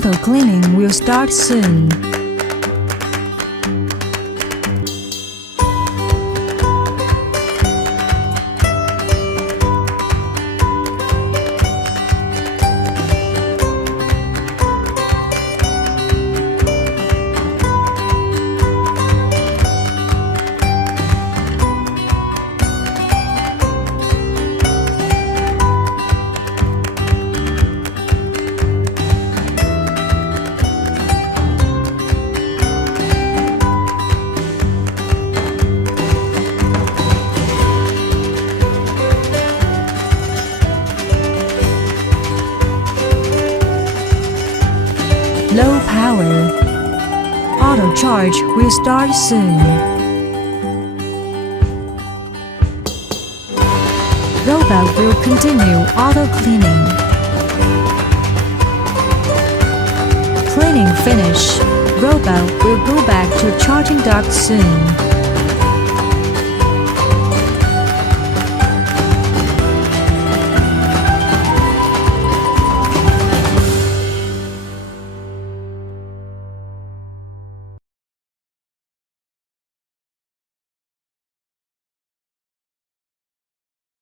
Auto cleaning will start soon. Low power. Auto charge will start soon. Robot will continue auto cleaning. Cleaning finish. Robot will go back to charging dock soon.